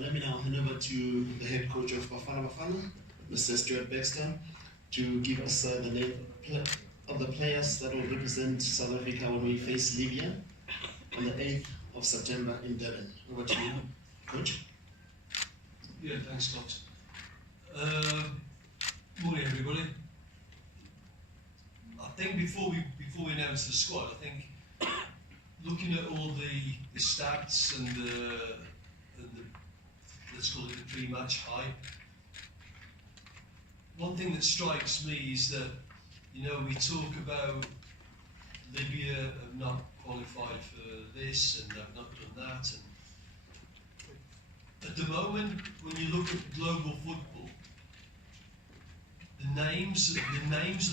Let me now hand over to the head coach of Bafana, Mr. Stuart Baxter, to give us the name of the players that will represent South Africa when we face Libya on the 8th of September in Durban. Over to you, Coach. Yeah, thanks, Scott. Morning, everybody. I think before we announce the squad, I think looking at all the stats and the let's call it the pre-match hype, one thing that strikes me is that, you know, we talk about Libya have not qualified for this and have not done that, and at the moment when you look at global football, the names of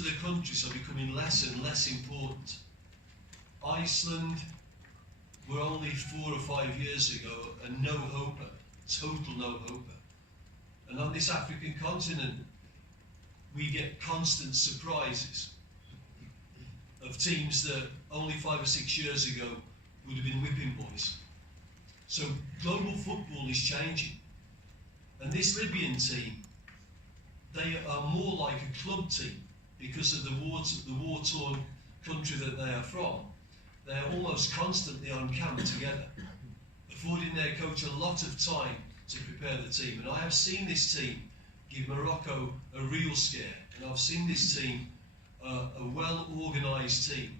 the countries are becoming less and less important. Iceland were only 4 or 5 years ago a no-hoper, total no-hoper. And on this African continent, we get constant surprises of teams that only 5 or 6 years ago would have been whipping boys. So global football is changing. And this Libyan team, they are more like a club team because of the war-torn country that they are from. They are almost constantly on camp together, affording their coach a lot of time to prepare the team. And I have seen this team give Morocco a real scare, and I've seen this team a well-organised team.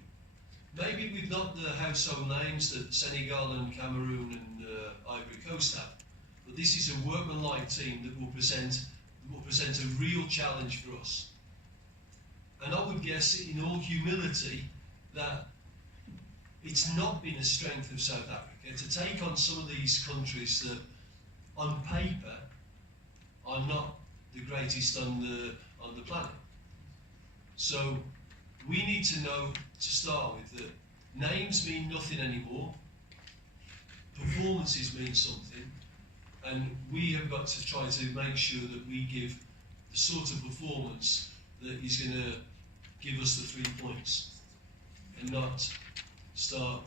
Maybe with not the household names that Senegal and Cameroon and Ivory Coast have, but this is a workmanlike team that will present a real challenge for us. And I would guess, in all humility, that it's not been a strength of South Africa to take on some of these countries that, on paper, are not the greatest on the planet. So we need to know, to start with, that names mean nothing anymore, performances mean something, and we have got to try to make sure that we give the sort of performance that is going to give us the 3 points, and not start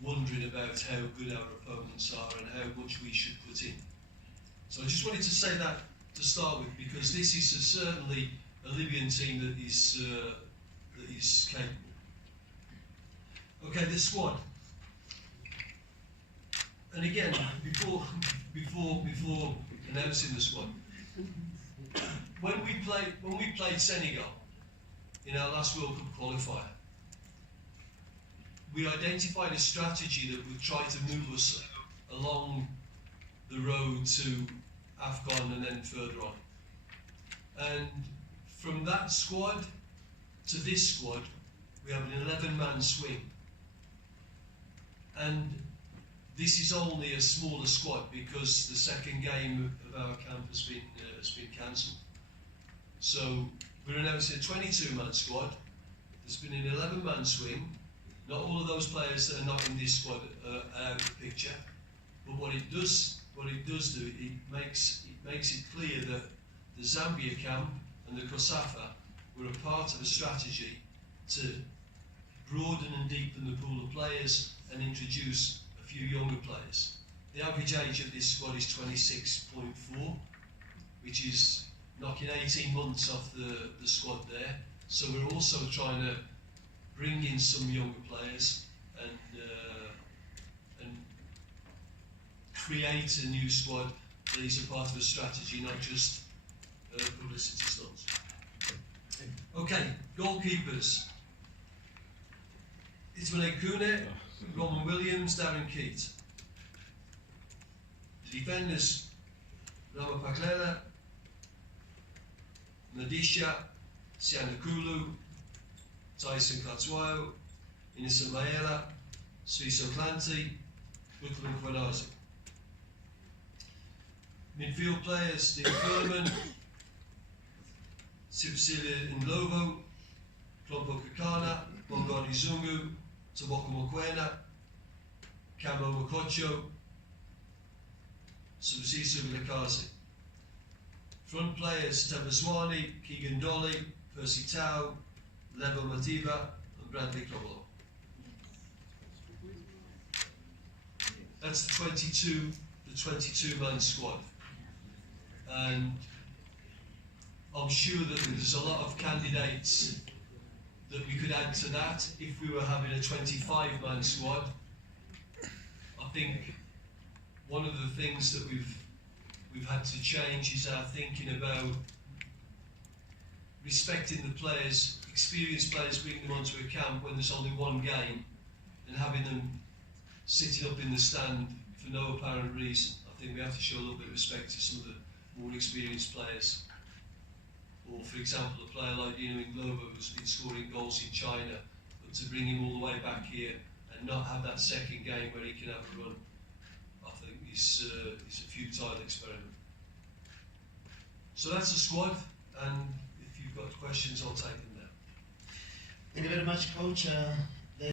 wondering about how good our opponents are and how much we should put in. So I just wanted to say that to start with, because this is certainly a Libyan team that is capable. Okay, the squad. And again, before announcing the squad, when we played Senegal in our last World Cup qualifier, we identified a strategy that would try to move us along the road to Afcon and then further on. And from that squad to this squad, we have an 11-man swing. And this is only a smaller squad because the second game of our camp has been cancelled. So we're announcing a 22-man squad. There's been an 11-man swing. Not all of those players that are not in this squad are out of the picture. But what it does do, it makes it clear that the Zambia camp and the COSAFA were a part of a strategy to broaden and deepen the pool of players and introduce a few younger players. The average age of this squad is 26.4, which is knocking 18 months off the squad there. So we're also trying to bring in some younger players and create a new squad that is a part of a strategy, not just publicity stunts. Okay, goalkeepers. Ismail Kune, Roman Williams, Darren Keat. The defenders, Rama Paklela, Nadisha, Sianakulu, Tyson Katswayo, Innocent Maela, Sviso Clanty, Brooklyn Kwanazi. Midfield players, Dean Furman, Sipsile Ndlovu, Klompo Kakana, Bongani Zungu, Taboko Mokwena, Kambo Mokocho, Subsiso Vilakazi. Front players, Tabaswani, Keegan Dolly, Percy Tau, Lebo Matiba, and Bradley Cromwell. That's the 22-man squad. And I'm sure that there's a lot of candidates that we could add to that if we were having a 25-man squad. I think one of the things that we've had to change is our thinking about respecting the players, experienced players, bringing them onto a camp when there's only one game, and having them sitting up in the stand for no apparent reason. I think we have to show a little bit of respect to some of the more experienced players. Or, for example, a player like Globo, who's been scoring goals in China, but to bring him all the way back here and not have that second game where he can have a run, I think is a futile experiment. So that's the squad, and if you've got questions, I'll take them now. Thank you very much, Coach.